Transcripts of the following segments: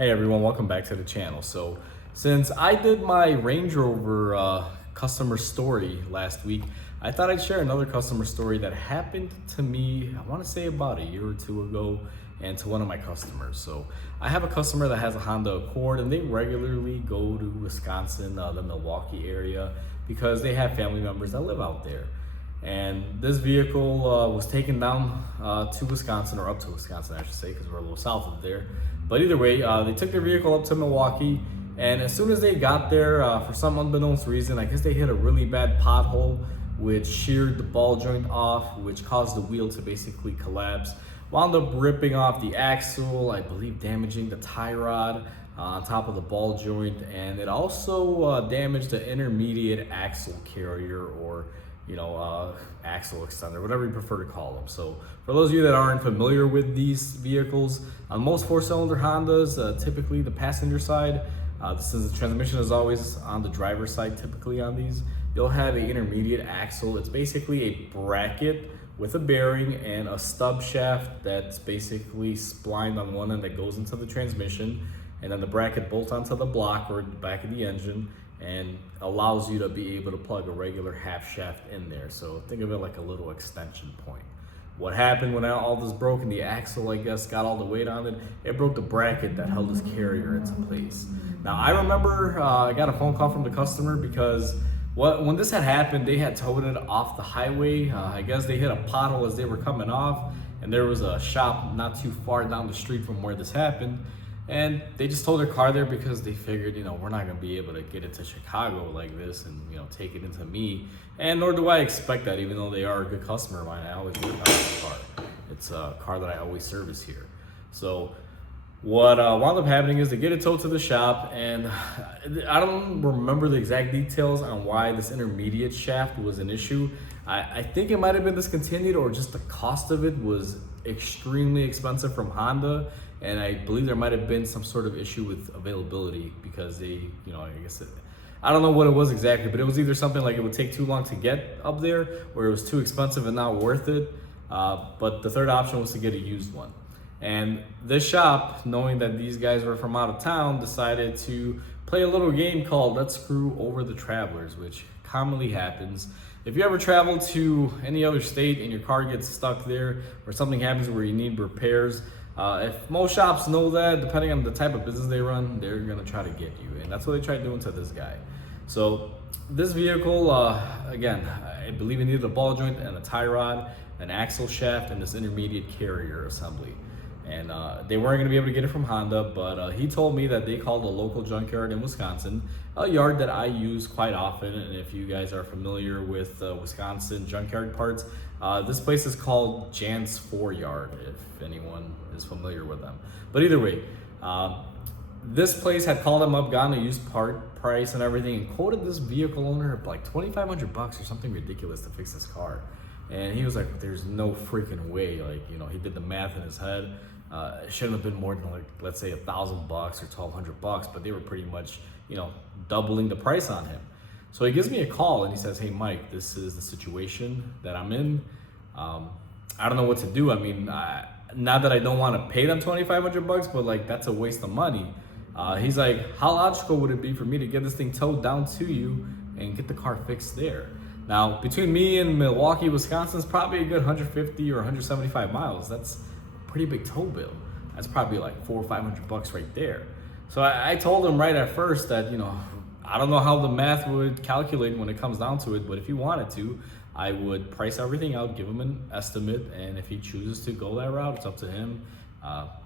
Hey everyone, welcome back to the channel. So since I did my Range Rover customer story last week, I thought I'd share another customer story that happened to me, I want to say about a year or two ago, and to one of my customers. So I have a customer that has a Honda Accord and they regularly go to Wisconsin, the Milwaukee area, because they have family members that live out there. And this vehicle was taken down to Wisconsin, or up to Wisconsin, I should say, because we're a little south of there. But either way, they took their vehicle up to Milwaukee, and as soon as they got there, for some unbeknownst reason, I guess they hit a really bad pothole, which sheared the ball joint off, which caused the wheel to basically collapse. Wound up ripping off the axle, I believe damaging the tie rod on top of the ball joint, and it also damaged the intermediate axle carrier, or axle extender, whatever you prefer to call them. So for those of you that aren't familiar with these vehicles, on most four-cylinder Hondas, typically the passenger side, since the transmission is always on the driver's side typically on these, you'll have an intermediate axle. It's basically a bracket with a bearing and a stub shaft that's basically splined on one end that goes into the transmission, and then the bracket bolts onto the block or the back of the engine and allows you to be able to plug a regular half shaft in there. So think of it like a little extension point. What happened when all this broke and the axle, I guess, got all the weight on it, it broke the bracket that held this carrier into place. Now I remember I got a phone call from the customer because when this had happened, they had towed it off the highway. I guess they hit a pothole as they were coming off, and there was a shop not too far down the street from where this happened. And they just towed their car there because they figured, we're not gonna be able to get it to Chicago like this and, take it into me. And nor do I expect that, even though they are a good customer of mine. I always work on the car. It's a car that I always service here. So what wound up happening is they get it towed to the shop, and I don't remember the exact details on why this intermediate shaft was an issue. I think it might have been discontinued, or just the cost of it was extremely expensive from Honda. And I believe there might have been some sort of issue with availability because they, I don't know what it was exactly, but it was either something like it would take too long to get up there, or it was too expensive and not worth it. But the third option was to get a used one. And this shop, knowing that these guys were from out of town, decided to play a little game called Let's Screw Over the Travelers, which commonly happens. If you ever travel to any other state and your car gets stuck there, or something happens where you need repairs, if most shops know that, depending on the type of business they run, they're gonna try to get you. And that's what they tried doing to this guy. So this vehicle, again, I believe it needed a ball joint and a tie rod, an axle shaft, and this intermediate carrier assembly. And they weren't gonna be able to get it from Honda, but he told me that they called a local junkyard in Wisconsin, a yard that I use quite often. And if you guys are familiar with Wisconsin junkyard parts, this place is called Jan's 4 Yard, if anyone is familiar with them. But either way, this place had called them up, gotten a used part price and everything, and quoted this vehicle owner like $2,500 or something ridiculous to fix this car. And he was like, there's no freaking way. Like, he did the math in his head. It shouldn't have been more than, like, let's say $1,000 or $1,200, but they were pretty much, doubling the price on him. So he gives me a call and he says, hey Mike, this is the situation that I'm in. I don't know what to do. I mean, not that I don't want to pay them $2,500, but like, that's a waste of money. He's like, how logical would it be for me to get this thing towed down to you and get the car fixed there? Now, between me and Milwaukee, Wisconsin is probably a good 150 or 175 miles. That's a pretty big tow bill. That's probably like $400 or $500 right there. So I told him right at first that, I don't know how the math would calculate when it comes down to it, but if he wanted to, I would price everything out, give him an estimate, and if he chooses to go that route, it's up to him,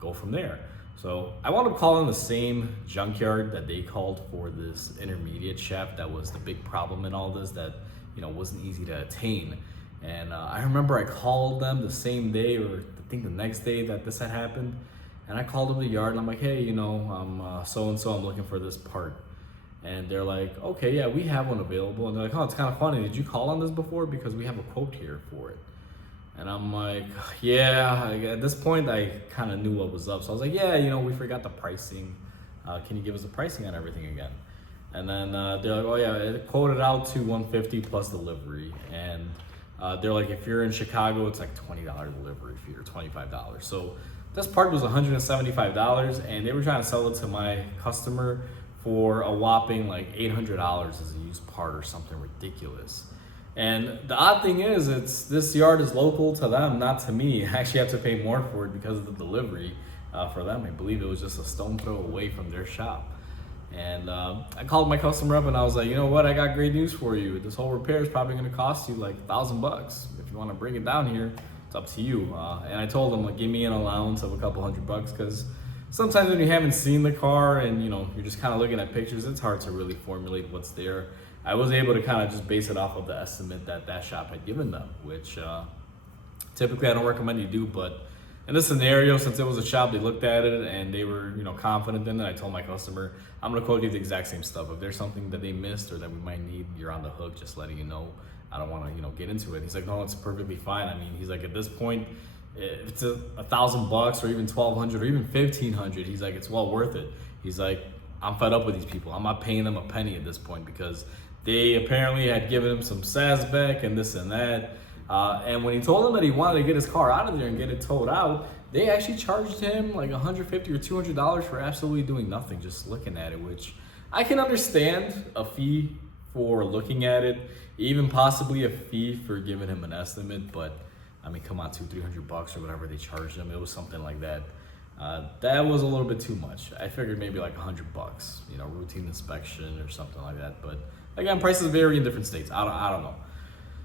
go from there. So I wound up calling the same junkyard that they called for this intermediate shaft that was the big problem in all this, that wasn't easy to attain. And I remember I called them the same day, or I think the next day that this had happened, and I called them the yard and I'm like, hey, I'm so-and-so, I'm looking for this part. And they're like, okay, yeah, we have one available. And they're like, oh, it's kind of funny, did you call on this before? Because we have a quote here for it. And I'm like, yeah. At this point, I kind of knew what was up. So I was like, yeah, we forgot the pricing. Can you give us the pricing on everything again? And then they're like, oh yeah, it quoted out to $150 plus delivery. And they're like, if you're in Chicago, it's like $20 delivery fee or $25. So This part was $175, and they were trying to sell it to my customer for a whopping like $800 as a used part or something ridiculous. And the odd thing is, this yard is local to them, not to me. I actually have to pay more for it because of the delivery for them. I believe it was just a stone throw away from their shop. And I called my customer up and I was like, you know what? I got great news for you. This whole repair is probably going to cost you like $1,000. If you want to bring it down here, it's up to you. And I told them, like, give me an allowance of a couple $100 because sometimes when you haven't seen the car and you're just kind of looking at pictures, it's hard to really formulate what's there. I was able to kind of just base it off of the estimate that shop had given them, which typically I don't recommend you do, but in this scenario, since it was a shop, they looked at it and they were confident in it. I told my customer, I'm gonna quote you the exact same stuff. If there's something that they missed or that we might need, you're on the hook, just letting you know. I don't want to get into it. He's like, no, it's perfectly fine. I mean, he's like, at this point, if it's $1,000 or even $1,200 or even $1,500, he's like, it's well worth it. He's like, I'm fed up with these people. I'm not paying them a penny at this point because they apparently had given him some sass back and this and that. And when he told them that he wanted to get his car out of there and get it towed out, they actually charged him like $150 or $200 for absolutely doing nothing, just looking at it, which I can understand a fee for looking at it, even possibly a fee for giving him an estimate. But I mean, come on, $200-300 or whatever they charged him. It was something like that. That was a little bit too much. I figured maybe like $100, routine inspection or something like that. But again, prices vary in different states. I don't know.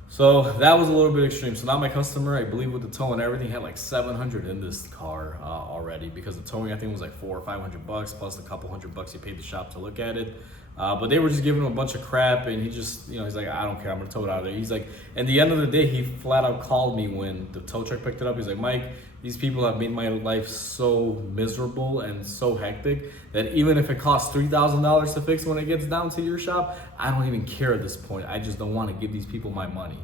So that was a little bit extreme. So now my customer, I believe with the tow and everything, had like $700 in this car already, because the towing I think was like $400 or $500 plus a couple $100 he paid the shop to look at it. But they were just giving him a bunch of crap, and he just, he's like, I don't care, I'm gonna tow it out of there. He's like, at the end of the day, he flat out called me when the tow truck picked it up. He's like, Mike, these people have made my life so miserable and so hectic that even if it costs $3,000 to fix when it gets down to your shop, I don't even care at this point. I just don't want to give these people my money.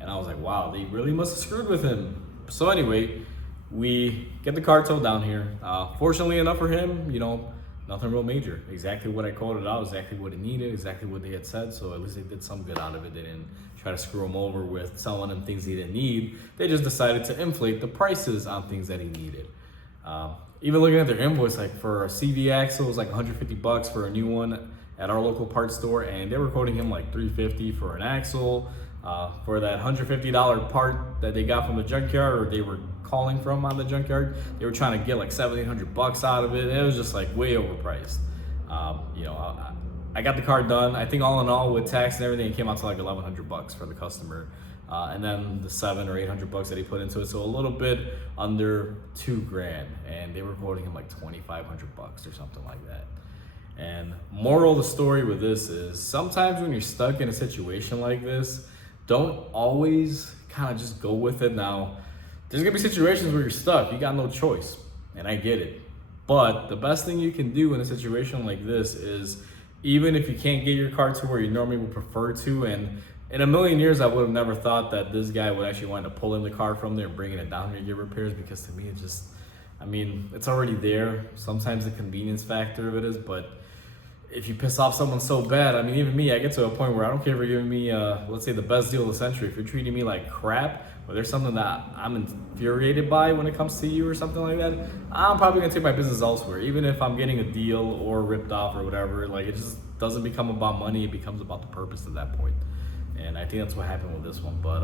And I was like, wow, they really must have screwed with him. So anyway, we get the car towed down here. Fortunately enough for him, nothing real major. Exactly what I quoted out, exactly what it needed, exactly what they had said. So at least they did some good out of it. They didn't try to screw him over with selling him things he didn't need. They just decided to inflate the prices on things that he needed. Even looking at their invoice, like for a CV axle, it was like $150 for a new one at our local parts store, and they were quoting him like $350 for an axle. For that $150 part that they got from the junkyard, or they were calling from on the junkyard, they were trying to get like $700-800 out of it. It was just like way overpriced. I got the car done. I think all in all with tax and everything, it came out to like $1,100 for the customer, and then the $700 or $800 that he put into it, so a little bit under $2,000, and they were quoting him like $2,500 or something like that. And moral of the story with this is, sometimes when you're stuck in a situation like this, don't always kind of just go with it. Now, there's gonna be situations where you're stuck, you got no choice, and I get it. But the best thing you can do in a situation like this is, even if you can't get your car to where you normally would prefer to, and in a million years I would have never thought that this guy would actually want to pull in the car from there and bringing it down here to get repairs, because to me it just, it's already there. Sometimes the convenience factor of it is, but if you piss off someone so bad, even me, I get to a point where I don't care if you're giving me, let's say, the best deal of the century. If you're treating me like crap, or there's something that I'm infuriated by when it comes to you or something like that, I'm probably gonna take my business elsewhere. Even if I'm getting a deal or ripped off or whatever, like, it just doesn't become about money, it becomes about the purpose at that point. And I think that's what happened with this one. But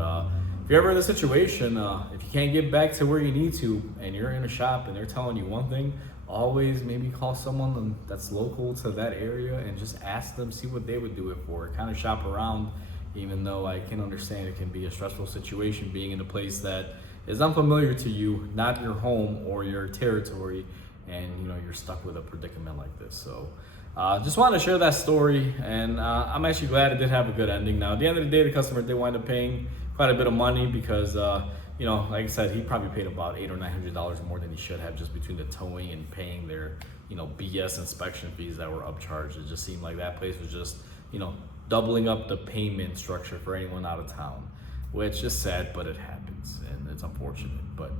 if you're ever in this situation, if you can't get back to where you need to, and you're in a shop and they're telling you one thing, always maybe call someone that's local to that area and just ask them, see what they would do it for. Kind of shop around, even though I can understand it can be a stressful situation being in a place that is unfamiliar to you, not your home or your territory, and you're stuck with a predicament like this. So just wanted to share that story, and I'm actually glad it did have a good ending. Now, at the end of the day, the customer did wind up paying quite a bit of money because like I said, he probably paid about $800 or $900 more than he should have, just between the towing and paying their, BS inspection fees that were upcharged. It just seemed like that place was just, doubling up the payment structure for anyone out of town, which is sad, but it happens and it's unfortunate. But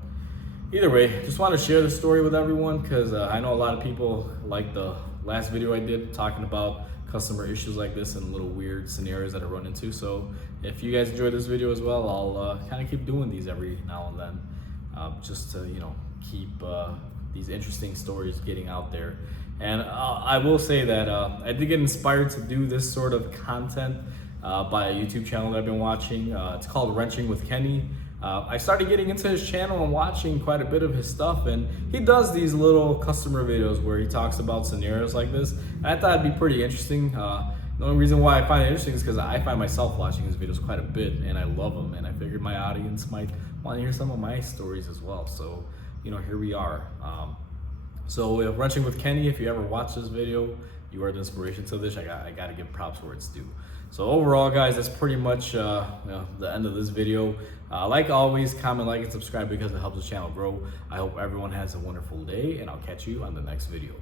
either way, just want to share the story with everyone, because I know a lot of people like the last video I did talking about customer issues like this and little weird scenarios that I run into. So if you guys enjoyed this video as well, I'll kind of keep doing these every now and then, just to keep these interesting stories getting out there. And I will say that I did get inspired to do this sort of content by a YouTube channel that I've been watching. It's called Wrenching with Kenny. I started getting into his channel and watching quite a bit of his stuff, and he does these little customer videos where he talks about scenarios like this. And I thought it'd be pretty interesting. The only reason why I find it interesting is because I find myself watching his videos quite a bit, and I love them, and I figured my audience might want to hear some of my stories as well. So, you know, here we are. So Wrenching with Kenny, if you ever watch this video, you are the inspiration to this. I got to give props where it's due. So overall, guys, that's pretty much the end of this video. Like always, comment, like, and subscribe because it helps the channel grow. I hope everyone has a wonderful day, and I'll catch you on the next video.